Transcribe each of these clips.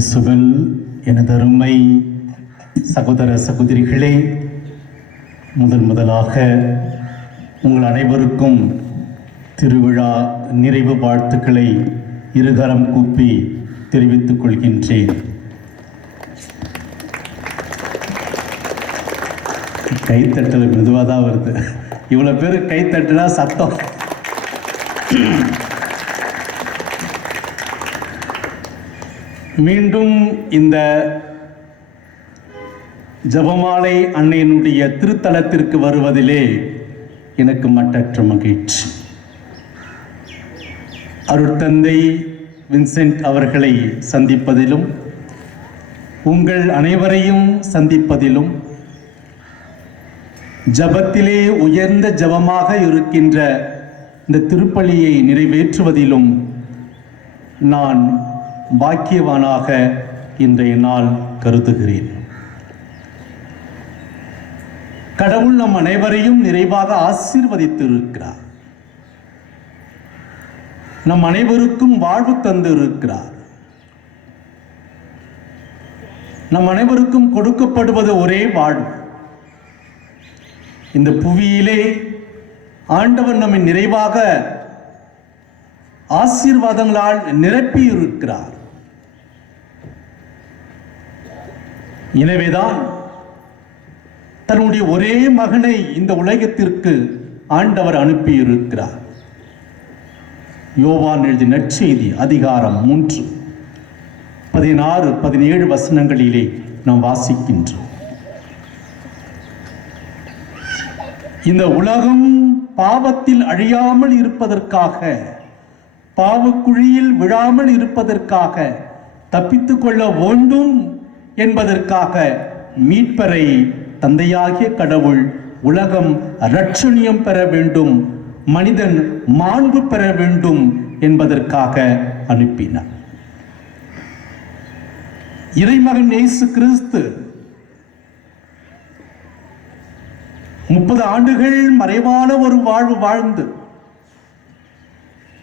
இயேசுவில் எனதருமை சகோதர சகோதரிகளே, முதலாக உங்கள் அனைவருக்கும் திருவிழா நிறைவு வாழ்த்துக்களை இருகரம் கூப்பி தெரிவித்துக் கொள்கின்றேன். கைத்தட்டல் மெதுவாக தான் வருது. இவ்வளோ பேர் கைத்தட்டுனா சத்தம். மீண்டும் இந்த ஜபமாலை அன்னையினுடைய திருத்தலத்திற்கு வருவதிலே எனக்கு மட்டற்ற மகிழ்ச்சி. அருட்தந்தை வின்சென்ட் அவர்களை சந்திப்பதிலும் உங்கள் அனைவரையும் சந்திப்பதிலும் ஜபத்திலே உயர்ந்த ஜபமாக இருக்கின்ற இந்த திருப்பலியை நிறைவேற்றுவதிலும் நான் பாக்கியவானாக இன்றைய நாள் கருதுகிறேன். கடவுள் நம் அனைவரையும் நிறைவாக ஆசீர்வதித்து இருக்கிறார். நம் அனைவருக்கும் வாழ்வு தந்து இருக்கிறார். நம் அனைவருக்கும் கொடுக்கப்படுவது ஒரே வாழ்வு. இந்த புவியிலே ஆண்டவர் நம்மை நிறைவாக ஆசீர்வாதங்களால் நிரப்பி இருக்கிறார். எனவேதான் தன்னுடைய ஒரே மகனை இந்த உலகத்திற்கு ஆண்டவர் அனுப்பி இருக்கிறார். யோவான் எழுதிய நற்செய்தி அதிகாரம் 3, 16, 17 வசனங்களிலே நாம் வாசிக்கின்றோம். இந்த உலகம் பாவத்தில் அழியாமல் இருப்பதற்காக, பாவக்குழியில் விழாமல் இருப்பதற்காக, தப்பித்துக் கொள்ள வேண்டும் என்பதற்காக மீட்பரை தந்தையாகிய கடவுள் உலகம் இரட்சணியம் பெற வேண்டும், மனிதன் மாண்பு பெற வேண்டும் என்பதற்காக அனுப்பினார். இறைமகன் இயேசு கிறிஸ்து 30 ஆண்டுகள் மறைவான ஒரு வாழ்வு வாழ்ந்து,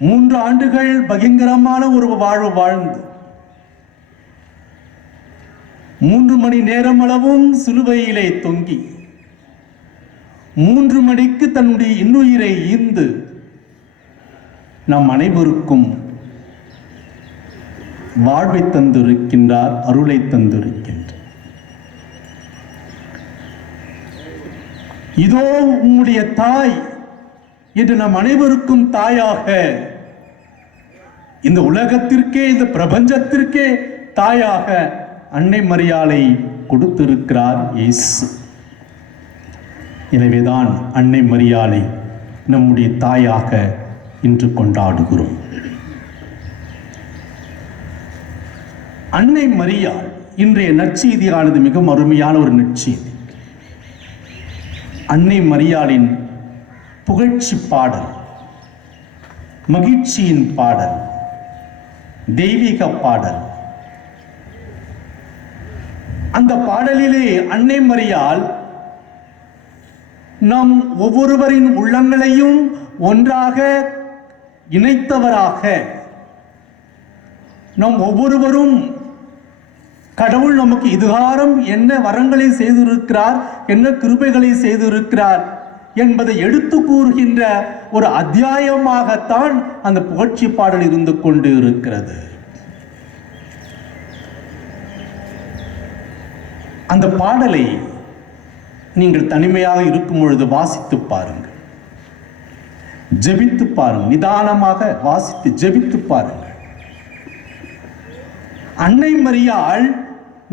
3 ஆண்டுகள் பயங்கரமான ஒரு வாழ்வு வாழ்ந்து, 3 மணி நேரம் அளவும் சிலுவையிலே தொங்கி, 3 மணிக்கு தன்னுடைய இன்னுயிரை ஈந்து நம் அனைவருக்கும் வாழ்வை தந்திருக்கின்றார், அருளை தந்திருக்கின்றார். இதோ உம்முடைய தாய் என்று நம் அனைவருக்கும் தாயாக, இந்த உலகத்திற்கே, இந்த பிரபஞ்சத்திற்கே தாயாக அன்னை மரியாளை கொடுத்திருக்கிறார் இயேசு. எனவேதான் அன்னை மரியாளை நம்முடைய தாயாக இன்று கொண்டாடுகிறோம். அன்னை மரியாள் இன்றைய நற்செய்தியானது மிகவும் அருமையான ஒரு நற்செய்தி. அன்னை மரியாளின் புகழ்ச்சி பாடல், மகிழ்ச்சியின் பாடல், தெய்வீக பாடல். அந்த பாடலிலே அன்னை மரியாள் நம் ஒவ்வொருவரின் உள்ளங்களையும் ஒன்றாக இணைத்தவராக, நம் ஒவ்வொருவரும் கடவுள் நமக்கு இதுகாரம் என்ன வரங்களை செய்திருக்கிறார், என்ன கிருபைகளை செய்திருக்கிறார் என்பதை எடுத்து கூறுகின்ற ஒரு அத்தியாயமாகத்தான் அந்த புகழ்ச்சி பாடல் இருந்து கொண்டு இருக்கிறது. அந்த பாடலை நீங்கள் தனிமையாக இருக்கும் பொழுது வாசித்து பாருங்கள், ஜெபித்து பாருங்கள், நிதானமாக வாசித்து ஜெபித்து பாருங்கள். அன்னை மரியாள்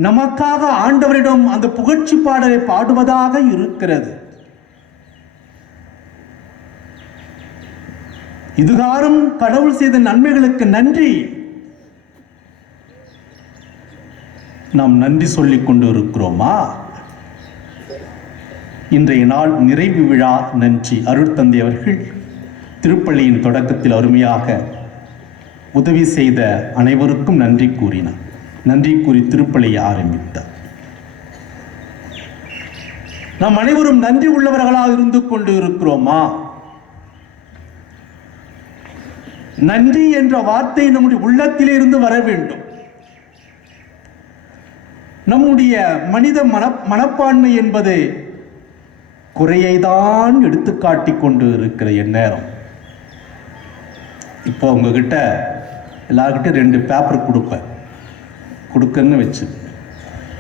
நமக்காக ஆண்டவரிடம் அந்த புகழ்ச்சி பாடலை பாடுவதாக இருக்கிறது. இதுகாரும் கடவுள் செய்த நன்மைகளுக்கு நன்றி. நாம் நன்றி சொல்லிக் கொண்டு இருக்கிறோமா? இன்றைய நாள் நிறைவு விழா நன்றி. அருட்தந்தை அவர்கள் திருப்பள்ளியின் தொடக்கத்தில் அருமையாக உதவி செய்த அனைவருக்கும் நன்றி கூறினார். நன்றி கூறி திருப்பலியை ஆரம்பித்தார். நாம் அனைவரும் நன்றி உள்ளவர்களாக இருந்து கொண்டு இருக்கிறோமா? நன்றி என்ற வார்த்தை நம்முடைய உள்ளத்திலே இருந்து வர வேண்டும். நம்முடைய மனித மனப்பான்மை என்பது குறையை தான் எடுத்துக்காட்டி கொண்டு இருக்கிற எந்நேரம். இப்போ உங்ககிட்ட எல்லார்கிட்ட 2 பேப்பர் கொடுக்கன்னு வச்சு,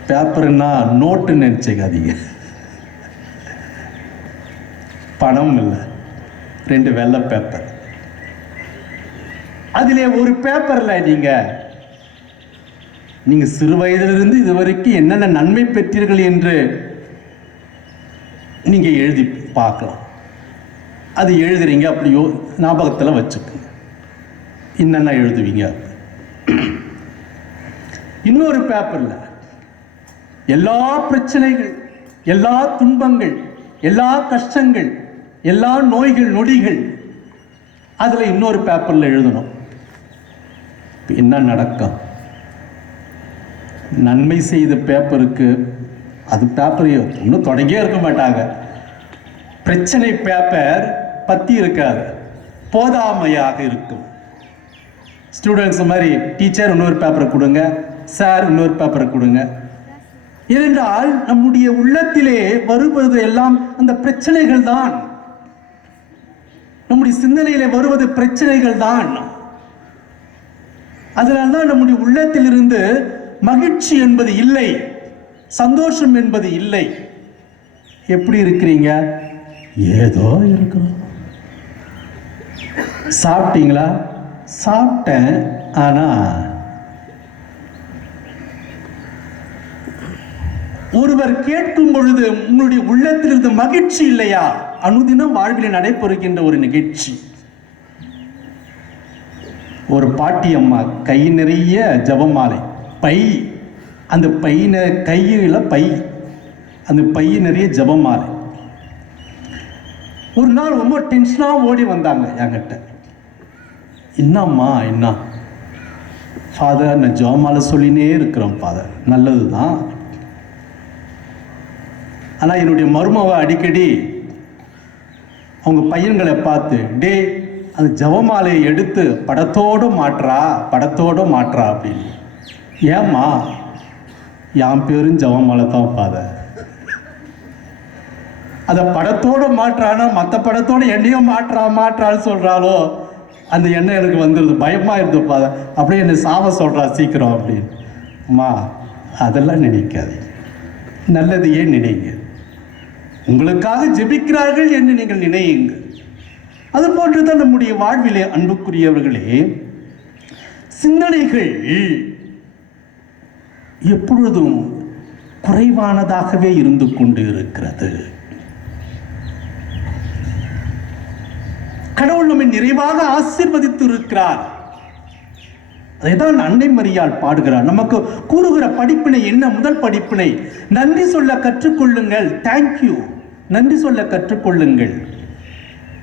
பேப்பர்னா நோட்டுன்னு நினச்சிக்காதீங்க, பணம் இல்லை, 2 வெள்ளை பேப்பர். அதிலே ஒரு பேப்பர்ல நீங்க சிறு வயதிலிருந்து இதுவரைக்கும் என்னென்ன நன்மை பெற்றீர்கள் என்று நீங்க எழுதி பார்க்கலாம். அது எழுதுறீங்க, அப்படியோ ஞாபகத்தில் வச்சுக்கோங்க என்னென்ன எழுதுவீங்க. இன்னொரு பேப்பர்ல எல்லா பிரச்சனைகள், எல்லா துன்பங்கள், எல்லா கஷ்டங்கள், எல்லா நோய்கள் நொடிகள், அதுல இன்னொரு பேப்பர்ல எழுதணும். என்ன நடக்கும்? நன்மை செய்த பேப்பருக்கு அது பேப்பர் இன்னும் தொடங்கியே இருக்க மாட்டாங்க. பிரச்சனை பேப்பர் பத்தி இருக்காது, போதாமையாக இருக்கும். ஸ்டூடெண்ட்ஸ் மாதிரி டீச்சர் இன்னொரு பேப்பரை கொடுங்க, சார் இன்னொரு பேப்பரை கொடுங்க. ஏனென்றால் நம்முடைய உள்ளத்திலே வருவது எல்லாம் அந்த பிரச்சனைகள் தான். நம்முடைய சிந்தனையிலே வருவது பிரச்சனைகள் தான். அதனால்தான் நம்முடைய உள்ளத்திலிருந்து மகிழ்ச்சி என்பது இல்லை, சந்தோஷம் என்பது இல்லை. எப்படி இருக்கிறீங்க? ஏதோ இருக்கிறோம். சாப்பிட்டீங்களா? சாப்பிட்டேன். ஆனா ஒருவர் கேட்கும் பொழுது உங்களுடைய உள்ளத்திலிருந்து மகிழ்ச்சி இல்லையா? அனுதினம் வாழ்வில் நடைபெறுகின்ற ஒரு நிகழ்ச்சி. ஒரு பாட்டி அம்மா கை நிறைய ஜபமாலை, பை, அந்த கையில பை, அந்த பை நிறைய ஜபமாலை. ஒரு நாள் ரொம்ப டென்ஷனா ஓடி வந்தாங்க என்கிட்ட. என்னம்மா என்ன? ஃபாதர், நான் ஜபமாலை சொல்லினே இருக்கிறோம் ஃபாதர். நல்லதுதான், ஆனால் என்னுடைய மருமவ அடிக்கடி அவங்க பையன்களை பார்த்து, டே அந்த ஜபமாலையை எடுத்து படத்தோடு மாற்றா அப்படின்னு. ஏம்மா? என் பேரும் ஜபமாலை தான் ஃபாதர். அதை படத்தோடு மாற்றானா மற்ற படத்தோடு என்னையும் மாற்றான்னு சொல்கிறாலோ அந்த எண்ணம் எனக்கு வந்துடுது, பயமாக இருது ஃபாதர். அப்படியே என்னை சாவ சொல்கிறா சீக்கிரம் அப்படின்னு. அம்மா, அதெல்லாம் நினைக்காது, நல்லதையே நினைங்க. உங்களுக்காக ஜெபிக்கிறார்கள் என்று நீங்கள் நினையுங்கள். அது போன்றுதான் நம்முடைய வாழ்விலே அன்புக்குரியவர்களே, சிந்தனைகள் எப்பொழுதும் குறைவானதாகவே இருந்து கொண்டு இருக்கிறது. கடவுள் நம்மை நிறைவாக ஆசீர்வதித்து இருக்கிறார். அதைதான் அன்னை மரியாள் பாடுகிறார். நமக்கு கூறுகிற படிப்பினை என்ன? முதல் படிப்பினை, நன்றி சொல்ல கற்றுக்கொள்ளுங்கள். தேங்க்யூ, நன்றி சொல்ல கற்றுக்கொள்ளுங்கள்.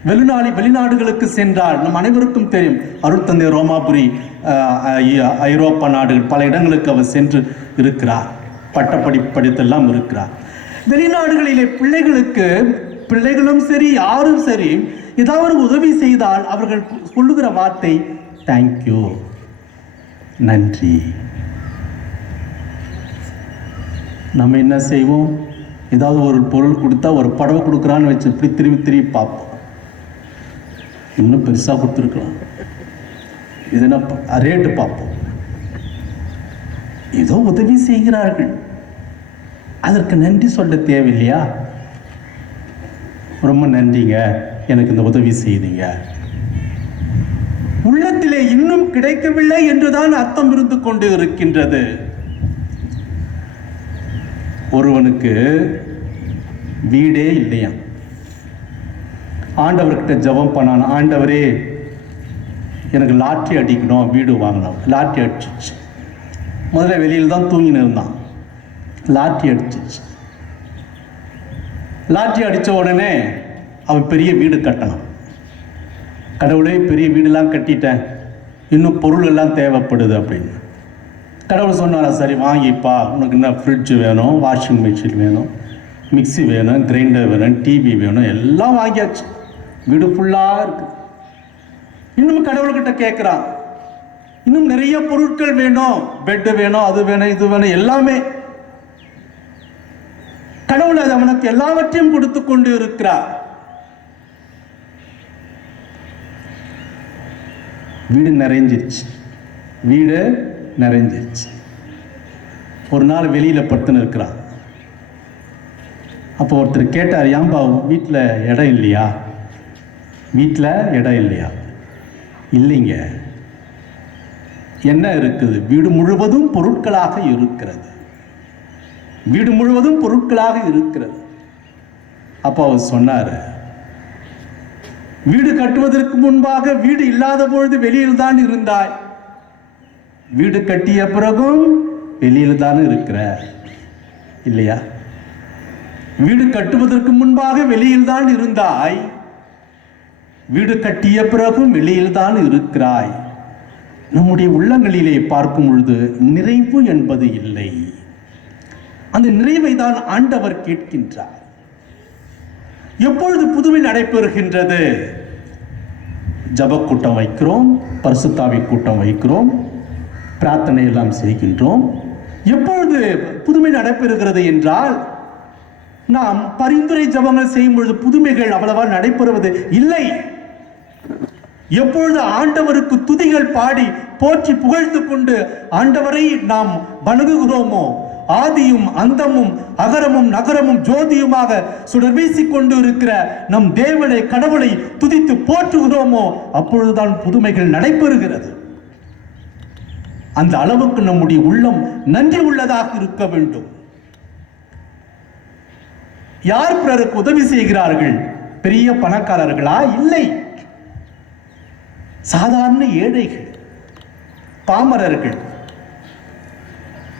வெளிநாடுகளுக்கு சென்றால் நம் அனைவருக்கும் தெரியும், அருட்தந்தை ரோமாபுரி ஐரோப்பா நாடுகள் பல இடங்களுக்கு அவர் சென்று இருக்கிறார், பட்டப்படிப்பு படித்தெல்லாம் இருக்கிறார். வெளிநாடுகளிலே பிள்ளைகளும் சரி யாரும் சரி ஏதாவது உதவி செய்தால் அவர்கள் சொல்லுகிற வார்த்தை தேங்க்யூ, நன்றி. நம்ம என்ன செய்வோம்? ஏதாவது ஒரு பொருள் கொடுத்தா, ஒரு புடவை கொடுக்குறான்னு வச்சு இப்படி திரும்பி பார்ப்போம், இன்னும் பெருசாக கொடுத்துருக்கலாம், இதுனா ரேட்டு பார்ப்போம். ஏதோ உதவி செய்கிறார்கள், அதற்கு நன்றி சொல்ல தேவையில்லையா? ரொம்ப நன்றிங்க, எனக்கு இந்த உதவி செய்தீங்க. உள்ளத்திலே இன்னும் கிடைக்கவில்லை என்றுதான் அர்த்தம் இருந்து கொண்டு இருக்கின்றது. ஒருவனுக்கு வீடே இல்லையா, ஆண்டவர்கிட்ட ஜெபம் பண்ணான், ஆண்டவரே எனக்கு லாட்ரி அடிக்கணும், வீடு வாங்கணும். லாட்ரி அடிச்சிச்சு. முதல்ல வெளியில் தான் தூங்கின்னு இருந்தான், லாட்ரி அடிச்சிச்சு. லாட்ரி அடித்த உடனே அவன் பெரிய வீடு கட்டணும். கடவுளே, பெரிய வீடெல்லாம் கட்டிட்டேன், இன்னும் பொருள் எல்லாம் தேவைப்படுது அப்படின்னு. கடவுள் சொன்னாரா, சரி வாங்கிப்பா, உனக்கு என்ன ஃப்ரிட்ஜ் வேணும், வாஷிங் மிஷின் வேணும், மிக்சி வேணும், கிரைண்டர் வேணும், டிவி வேணும், எல்லாம் வாங்கியாச்சு, வீடு ஃபுல்லாக இருக்கு. இன்னும் கடவுள்கிட்ட கேட்குறான், இன்னும் நிறைய பொருட்கள் வேணும், பெட்டு வேணும், அது வேணும், இது வேணும், எல்லாமே கடவுள் அது அவனுக்கு எல்லாவற்றையும் கொடுத்து கொண்டு இருக்கிறார். வீடு நிறைஞ்சிருச்சு. ஒரு நாள் வெளியில படுத்துன்னு இருக்கிறான். அப்போ ஒருத்தர் கேட்டார், ஏன்பா வீட்டில் இடம் இல்லையா? இல்லைங்க. என்ன இருக்குது? வீடு முழுவதும் பொருட்களாக இருக்கிறது. அப்போ அவர் சொன்னார், வீடு கட்டுவதற்கு முன்பாக வீடு இல்லாத பொழுது வெளியில் தான் இருந்தாய், வீடு கட்டிய பிறகும் வெளியில் தான் இருக்கிற இல்லையா? வீடு கட்டுவதற்கு முன்பாக வெளியில் தான் இருந்தாய், வீடு கட்டிய பிறகும் வெளியில் தான் இருக்கிறாய். நம்முடைய உள்ளங்களிலே பார்க்கும் பொழுது நிறைவு என்பது இல்லை. அந்த நிறைவை தான் ஆண்டவர் கேட்கின்றார். எப்பொழுது புதுமை நடைபெறுகின்றது? ஜப கூட்டம் வைக்கிறோம், பரிசுத்தாவி கூட்டம் வைக்கிறோம், பிரார்த்தனை எல்லாம் செய்கின்றோம். எப்பொழுது புதுமை நடைபெறுகிறது என்றால், நாம் பரிந்துரை ஜபங்கள் செய்யும் பொழுது புதுமைகள் அவ்வளவா நடைபெறுவது இல்லை. எப்பொழுது ஆண்டவருக்கு துதிகள் பாடி போற்றி புகழ்ந்து கொண்டு ஆண்டவரை நாம் வணங்குகிறோமோ, ஆதியும் அந்தமும் அகரமும் நகரமும் ஜோதியுமாக சுடர் வீசிக் கொண்டு இருக்கிற நம் தேவனை கடவுளை துதித்து போற்றுகிறோமோ, அப்பொழுதுதான் புதுமைகள் நடைபெறுகிறது. அந்த அளவுக்கு நம்முடைய உள்ளம் நன்றி உள்ளதாக இருக்க வேண்டும். யார் பிறருக்கு உதவி செய்கிறார்கள்? பெரிய பணக்காரர்களா? இல்லை, சாதாரண ஏழைகள், பாமரர்கள்.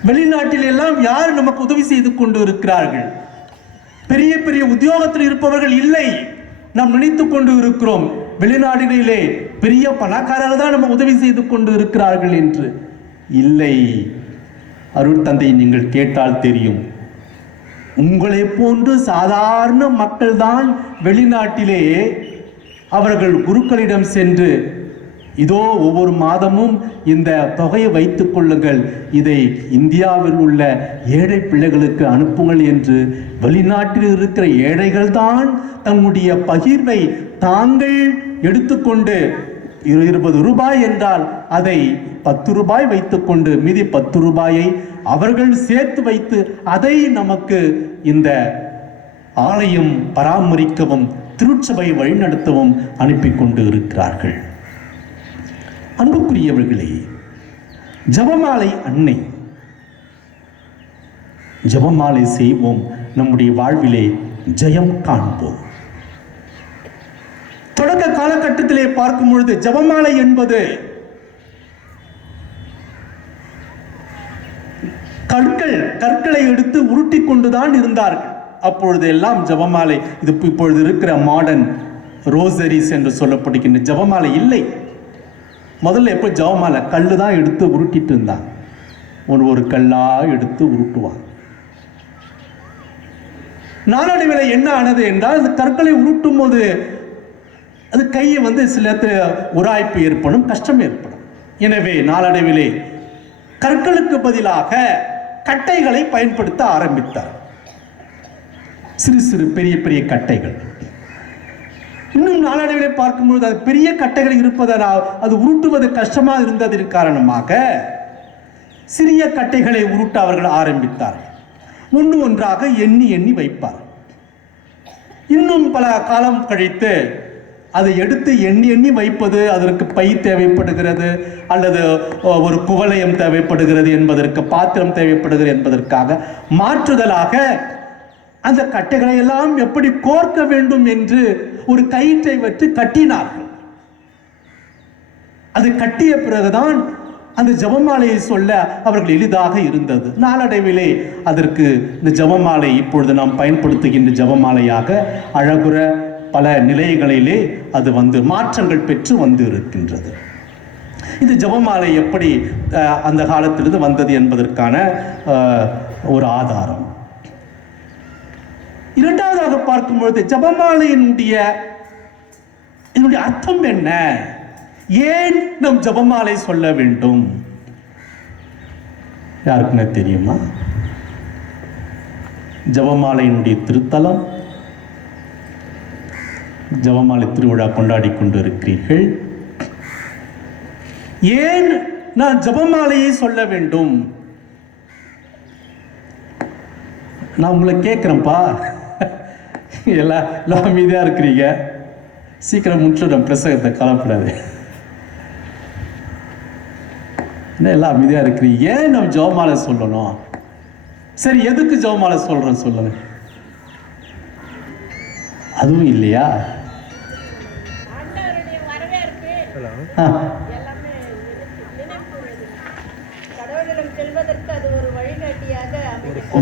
வெளிநாட்டில் எல்லாம் யார் நமக்கு உதவி செய்து கொண்டு இருக்கிறார்கள்? பெரிய பெரிய உத்தியோகத்தில் இருப்பவர்கள் இல்லை. நாம் நினைத்துக் கொண்டு இருக்கிறோம் வெளிநாடுகளிலே பெரிய பணக்காரர்கள் தான் நம்ம உதவி செய்து கொண்டு இருக்கிறார்கள் என்று. இல்லை, அருட்தந்தை நீங்கள் கேட்டால் தெரியும். உங்களை போன்று சாதாரண மக்கள் தான் வெளிநாட்டிலே அவர்கள் குருக்களிடம் சென்று, இதோ ஒவ்வொரு மாதமும் இந்த தொகையை வைத்துக் கொள்ளுங்கள், இதை இந்தியாவில் உள்ள ஏழை பிள்ளைகளுக்கு அனுப்புங்கள் என்று வெளிநாட்டில் இருக்கிற ஏழைகள் தான் தன்னுடைய பகிர்வை தாங்கள் எடுத்துக்கொண்டு 20 ரூபாய் என்றால் அதை 10 ரூபாய் வைத்துக்கொண்டு மீதி 10 ரூபாயை அவர்கள் சேர்த்து வைத்து அதை நமக்கு இந்த ஆலயம் பராமரிக்கவும் திருச்சபை வழிநடத்தவும் அனுப்பி கொண்டு இருக்கிறார்கள். அன்புக்குரியவர்களே, ஜபமாலை அன்னை, ஜபமாலை செய்வோம், நம்முடைய வாழ்விலே ஜெயம் காண்போம். தொடக்க காலகட்டத்திலே பார்க்கும் பொழுது ஜபமாலை என்பது கற்களை எடுத்து உருட்டி கொண்டுதான் இருந்தார்கள். அப்பொழுது எல்லாம் ஜபமாலை, இது இப்பொழுது இருக்கிற மாடர்ன் ரோசரிஸ் என்று சொல்லப்படுகின்ற ஜபமாலை இல்லை. முதல்ல எப்போ ஜபமாலை கல்லு தான் எடுத்து உருட்டிட்டு இருந்தாங்க. ஒரு கல்லா எடுத்து உருட்டுவாங்க. நாளடைவில் என்ன ஆனது என்றால், அந்த கற்களை உருட்டும் போது அது கையை சில உராய்ப்பு ஏற்படும், கஷ்டம் ஏற்படும். எனவே நாளடைவிலே கற்களுக்கு பதிலாக கட்டைகளை பயன்படுத்த ஆரம்பித்தார். சிறு சிறு பெரிய பெரிய கட்டைகள். இன்னும் நாளடைவிலே பார்க்கும்போது அது பெரிய கட்டைகள் இருப்பதனால் அது உருட்டுவது கஷ்டமாக இருந்ததன் காரணமாக சிறிய கட்டைகளை உருட்ட அவர்கள் ஆரம்பித்தார்கள். ஒன்று ஒன்றாக எண்ணி எண்ணி வைப்பார். இன்னும் பல காலம் கழித்து அதை எடுத்து எண்ணி எண்ணி வைப்பது, அதற்கு பை தேவைப்படுகிறது அல்லது ஒரு குவளையம் தேவைப்படுகிறது என்பதற்கு, பாத்திரம் தேவைப்படுகிறது என்பதற்காக மாற்றுதலாக அந்த கட்டைகளை எல்லாம் எப்படி கோர்க்க வேண்டும் என்று ஒரு கயிற்றை வைத்து கட்டினார்கள். அது கட்டிய பிறகுதான் அந்த ஜபமாலையை சொல்ல அவர்கள் எளிதாக இருந்தது. நாளடைவிலே அதற்கு இந்த ஜபமாலை இப்பொழுது நாம் பயன்படுத்துகின்ற ஜபமாலையாக அழகுற பல நிலையங்களிலே அது மாற்றங்கள் பெற்று இருக்கின்றது. இது ஜபமாலை எப்படி அந்த காலத்திலிருந்து வந்தது என்பதற்கான ஒரு ஆதாரம். இரண்டாவதாக பார்க்கும்பொழுது ஜபமாலையினுடைய அர்த்தம் என்ன? ஏன் நம் ஜபமாலை சொல்ல வேண்டும்? யாருக்குன்னு தெரியுமா? ஜெபமாலையினுடைய திருத்தலம். ஜெபமாலை திருவிழா கொண்டாடி கொண்டிருக்கிறீர்கள். ஏன் நான் ஜெபமாலையை சொல்ல வேண்டும்? நான் உங்களை கேட்குறேன்ப்பா. எல்லாம் அமைதியாக இருக்கிறீங்க. சீக்கிரம் முடிச்சுடும் பிரசங்கத்தை, கலப்படாது. என்ன எல்லாம் அமைதியாக இருக்கிறீங்க? ஏன் நம்ம ஜெபமாலை சொல்லணும்? சரி, எதுக்கு ஜெபமாலை சொல்கிறேன் சொல்லுங்க. அதுவும் இல்லையா?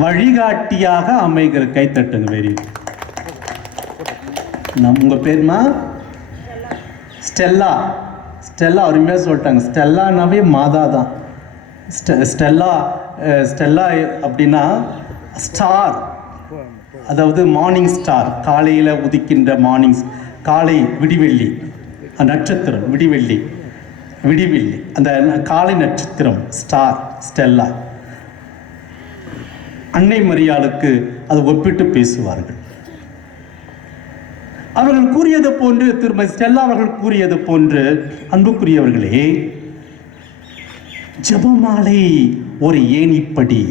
வழிகாட்டியாக அமைகிற. கைத்தட்டுங்க. வெரி. உங்க பேருமா? ஸ்டெல்லா. ஸ்டெல்லா அருமையாக சொல்லிட்டாங்க. ஸ்டெல்லானாவே மாதா தான். ஸ்டெல்லா ஸ்டெல்லா அப்படின்னா ஸ்டார், அதாவது மார்னிங் ஸ்டார், காலையில் உதிக்கின்ற மார்னிங், காலை விடிவெள்ளி நட்சத்திரம், விடிவெள்ளி அந்த காலை நட்சத்திரம் ஸ்டார், ஸ்டெல்லா. அன்னை மரியாளுக்கு அது ஒப்பிட்டு பேசுவார்கள். அவர்கள் கூறியது போன்று, திருமதி ஸ்டெல்லா அவர்கள் கூறியது போன்று, அன்புக்குரியவர்களே, ஜெபமாலை ஒரு ஏணிப்படி,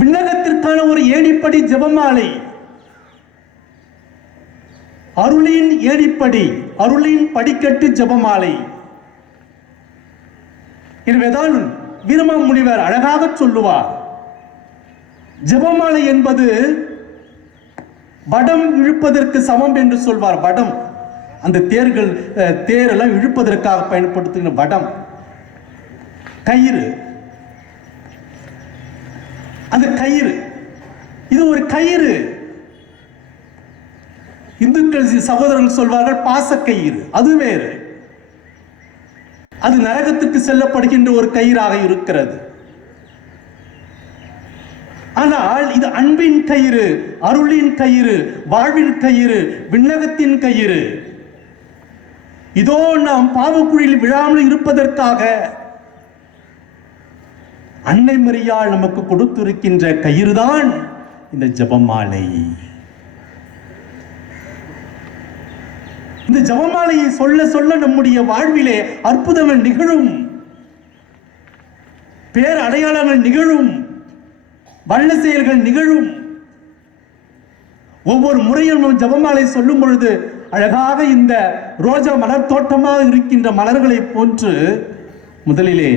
விண்ணகத்திற்கான ஒரு ஏணிப்படி ஜெபமாலை. அருளின் ஏணிப்படி, அருளின் படிக்கட்டு ஜெபமாலை. எனவேதான் வீரமாமுனிவர் அழகாக சொல்லுவார், ஜெபமாலை என்பது வடம் இழுப்பதற்கு சமம் என்று சொல்வார். வடம், அந்த தேரெல்லாம் இழுப்பதற்காக பயன்படுத்துகிற வடம், கயிறு, அந்த கயிறு, இது ஒரு கயிறு. இந்துக்கள் சகோதரர்கள் சொல்வார்கள் பாசக்கயிறு, அது வேறு. அது நரகத்துக்கு செல்லப்படுகின்ற ஒரு கயிறாக இருக்கிறது. ஆனால் இது அன்பின் கயிறு, அருளின் கயிறு, வாழ்வின் கயிறு, விண்ணகத்தின் கயிறு. இதோ நாம் பாவக்குழியில் விழாமல் இருப்பதற்காக அன்னை மரியாள் நமக்கு கொடுத்திருக்கின்ற கயிறுதான் இந்த ஜெபமாலை. இந்த ஜெபமாலையை சொல்ல சொல்ல நம்முடைய வாழ்விலே அற்புதங்கள் நிகழும், பேர் அடையாளங்கள் நிகழும், வல்ல செயல்கள் நிகழும். ஒவ்வொரு முறையும் நாம் ஜெபமாலை சொல்லும் பொழுது அழகாக இந்த ரோஜா மலர் தோட்டமாக இருக்கின்ற மலர்களை போன்று, முதலிலே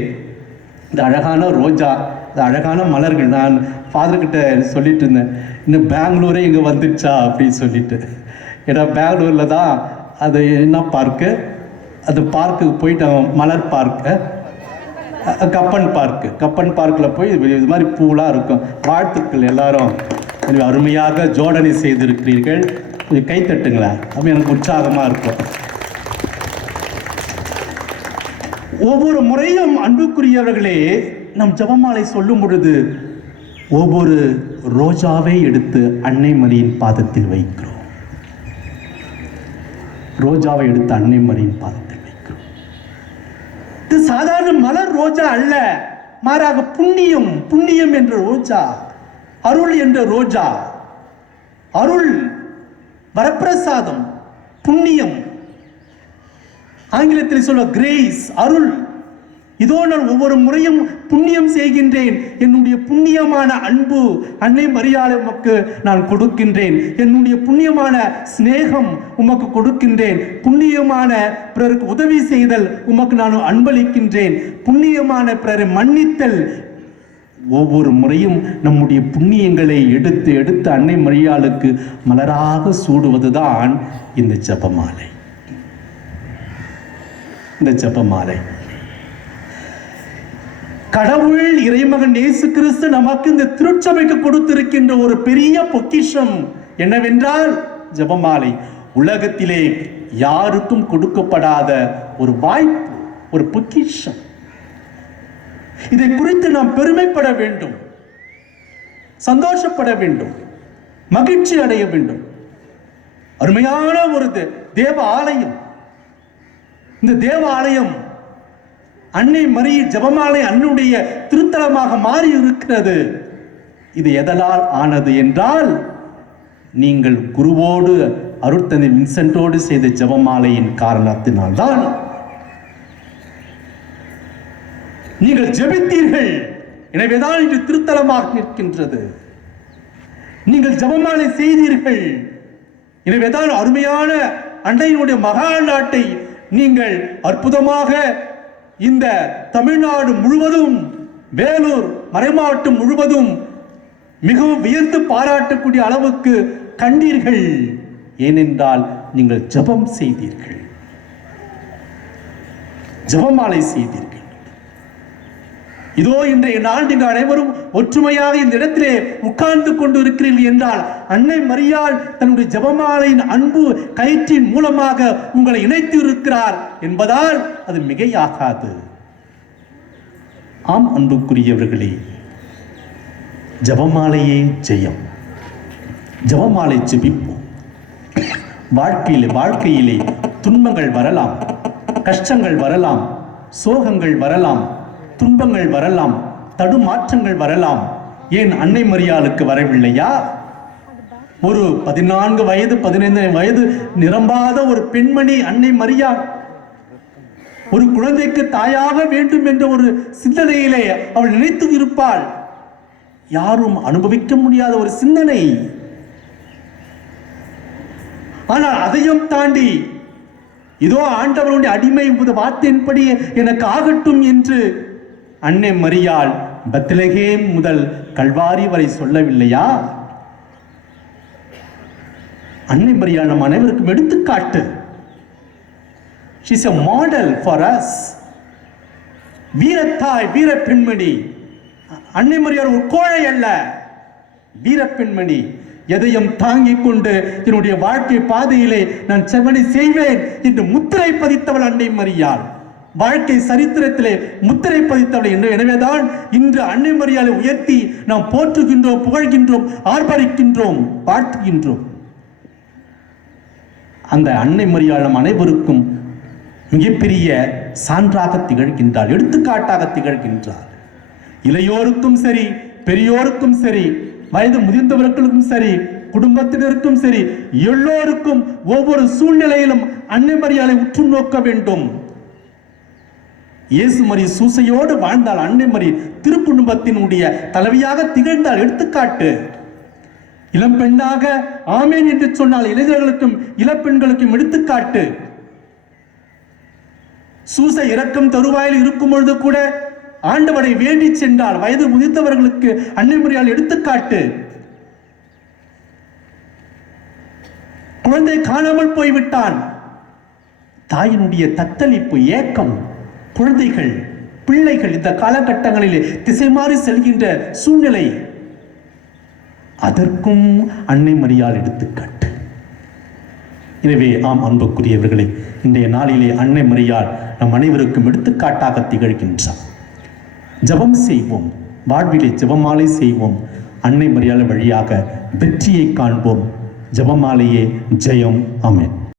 இந்த அழகான ரோஜா, இந்த அழகான மலர்கள், நான் ஃபாதர்கிட்ட சொல்லிட்டு இருந்தேன், இன்னும் பெங்களூரே இங்கே வந்துடுச்சா அப்படின்னு சொல்லிட்டு. ஏன்னா பெங்களூரில் தான் அது என்ன பார்க்கு, அது பார்க்குக்கு போயிட்டு மலர் பார்க்கு, கப்பன் பார்க்கில் போய் இது மாதிரி பூலாம் இருக்கும். வாழ்த்துக்கள், எல்லாரும் அருமையாக ஜோடனை செய்திருக்கிறீர்கள். கொஞ்சம் கைத்தட்டுங்களா, அப்போ எனக்கு உற்சாகமாக இருக்கும். ஒவ்வொரு முறையும் அன்புக்குரியவர்களே, நம் ஜெபமாலை சொல்லும் பொழுது ஒவ்வொரு ரோஜாவை எடுத்து அன்னை மரியின் பாதத்தில் வைக்கிறோம். ரோஜாவை எடுத்து அன்னை மரியின் பாதத்தில் வைக்கிறோம். இது சாதாரண மலர் ரோஜா அல்ல, மாறாக புண்ணியம், புண்ணியம் என்ற ரோஜா, அருள் என்ற ரோஜா. அருள், வரப்பிரசாதம், புண்ணியம், ஆங்கிலத்தில் சொல்ல கிரேஸ், அருள். இதோ நான் ஒவ்வொரு முறையும் புண்ணியம் செய்கின்றேன். என்னுடைய புண்ணியமான அன்பு அன்னை மரியாதை உமக்கு நான் கொடுக்கின்றேன். என்னுடைய புண்ணியமான சிநேகம் உமக்கு கொடுக்கின்றேன். புண்ணியமான பிறருக்கு உதவி செய்தல் உமக்கு நான் அன்பளிக்கின்றேன். புண்ணியமான பிறரை மன்னித்தல். ஒவ்வொரு முறையும் நம்முடைய புண்ணியங்களை எடுத்து எடுத்து அன்னை மரியாளுக்கு மலராக சூடுவதுதான் இந்த ஜெபமாலை. இந்த ஜெபமாலை கடவுள் இறைமகன் இயேசு கிறிஸ்து நமக்கு இந்த திருச்சபைக்கு கொடுத்திருக்கின்ற ஒரு பெரிய பொக்கிஷம் என்னவென்றால் ஜெபமாலை. உலகத்திலே யாருக்கும் கொடுக்கப்படாத ஒரு வாய்ப்பு, ஒரு பொக்கிஷம். இதை குறித்து நாம் பெருமைப்பட வேண்டும், சந்தோஷப்பட வேண்டும், மகிழ்ச்சி அடைய வேண்டும். அருமையான ஒரு தேவ ஆலயம். இந்த தேவ ஆலயம் அன்னை மரியின் ஜெபமாலை அன்னுடைய திருத்தலமாக மாறி இருக்கிறது. இது எதனால் ஆனது என்றால், நீங்கள் குருவோடு அருட்தந்தை வின்சென்ட்டோடு செய்த ஜெபமாலையின் காரணத்தினால்தான். நீங்கள் ஜெபித்தீர்கள், எனவேதான் இன்று திருத்தலமாக நிற்கின்றது. நீங்கள் ஜெபமாலை செய்தீர்கள், எனவேதான் அருமையான அன்னையினுடைய மகா நாட்டை நீங்கள் அற்புதமாக இந்த தமிழ்நாடு முழுவதும், வேலூர் மறைமாவட்டம் முழுவதும் மிகவும் வியந்து பாராட்டக்கூடிய அளவுக்கு கண்டீர்கள். ஏனென்றால் நீங்கள் ஜெபம் செய்தீர்கள், ஜெபமாலை செய்தீர்கள். இதோ இன்றைய நாள் நீங்கள் அனைவரும் ஒற்றுமையாக இந்த இடத்திலே உட்கார்ந்து கொண்டு இருக்கிறீர்கள் என்றால், அன்னை மரியாள் தன்னுடைய ஜெபமாலையின் அன்பு கயிற்றின் மூலமாக உங்களை இணைத்து இருக்கிறார் என்பதால் அது மிகையாகாது. ஆம் அன்புக்குரியவர்களே, ஜெபமாலையே ஜெயம். ஜெபமாலை ஜெபிப்போம். வாழ்க்கையிலே துன்பங்கள் வரலாம், கஷ்டங்கள் வரலாம், சோகங்கள் வரலாம், துன்பங்கள் வரலாம், தடுமாற்றங்கள் வரலாம். ஏன் அன்னை மரியாளுக்கு வரவில்லையா? ஒரு 14 வயது 15 வயது நிரம்பாத ஒரு பெண்மணி அன்னை மரியாள் ஒரு குழந்தைக்கு தாயாக வேண்டும் என்ற ஒரு சிந்தனையிலே அவள் நினைத்து இருப்பாள். யாரும் அனுபவிக்க முடியாத ஒரு சிந்தனை. ஆனால் அதையும் தாண்டி இதோ ஆண்டவருடைய அடிமை வார்த்தையின்படி எனக்கு ஆகட்டும் என்று அன்னை மரியாள் பெத்லகேம் முதல் கல்வாரி வரை சொல்லவில்லையா? அன்னை மரியாள் நம் அனைவருக்கும் எடுத்துக்காட்டு. She is a model for us. வீரத்தாய், வீர பெண்மணி. அன்னை மரியாள் ஒரு கோழை அல்ல, வீர பெண்மணி. எதையும் தாங்கிக் கொண்டு என்னுடைய வாழ்க்கை பாதையிலே நான் செவனை செய்வேன் என்று முத்திரை பதித்தவள் அன்னை மரியாள். வாழ்க்கை சரித்திரத்திலே முத்திரை பதித்தவள் என்று. எனவேதான் இன்று அன்னை மரியாளை உயர்த்தி நாம் போற்றுகின்றோம், புகழ்கின்றோம், ஆர்ப்பரிக்கின்றோம், வாழ்த்துகின்றோம். அந்த அன்னை மரியாள் நம் அனைவருக்கும் மிகப்பெரிய சான்றாக திகழ்கின்றார், எடுத்துக்காட்டாக திகழ்கின்றார். இளையோருக்கும் சரி, பெரியோருக்கும் சரி, வயது முதிர்ந்தவர்களுக்கும் சரி, குடும்பத்தினருக்கும் சரி, எல்லோருக்கும் ஒவ்வொரு சூழ்நிலையிலும் அன்னை மரியாளை உற்று நோக்க வேண்டும். இயேசு மரி சூசையோடு வாழ்ந்தால் அன்னை மரி திருக்குடும்பத்தினுடைய தலைவியாக திகழ்ந்தால், எடுத்துக்காட்டு. இளம் பெண்ணாக ஆமேன் என்று சொன்னால் இளைஞர்களுக்கும் இளப்பெண்களுக்கும் எடுத்துக்காட்டு. சூசை இறக்கும் தருவாயில் இருக்கும் பொழுது கூட ஆண்டவரை வேண்டி சென்றால் வயது முதிர்ந்தவர்களுக்கு அன்னை மரியாள் எடுத்துக்காட்டு. குழந்தை காணாமல் போய்விட்டான், தாயினுடைய தத்தளிப்பு, ஏக்கம், குழந்தைகள், பிள்ளைகள் இந்த காலகட்டங்களிலே திசை மாறி செல்கின்ற சூழ்நிலை, அதற்கும் அன்னை மரியாள் எடுத்துக்காட்டு. எனவே ஆம் அன்புக்குரியவர்களே, இன்றைய நாளிலே அன்னை மரியாள் நம் அனைவருக்கும் எடுத்துக்காட்டாக திகழ்கின்றார். ஜெபம் செய்வோம், வாழ்விலே ஜெபமாலை செய்வோம், அன்னை மரியாள் வழியாக வெற்றியை காண்போம். ஜெபமாலையே ஜெயம். ஆமென்.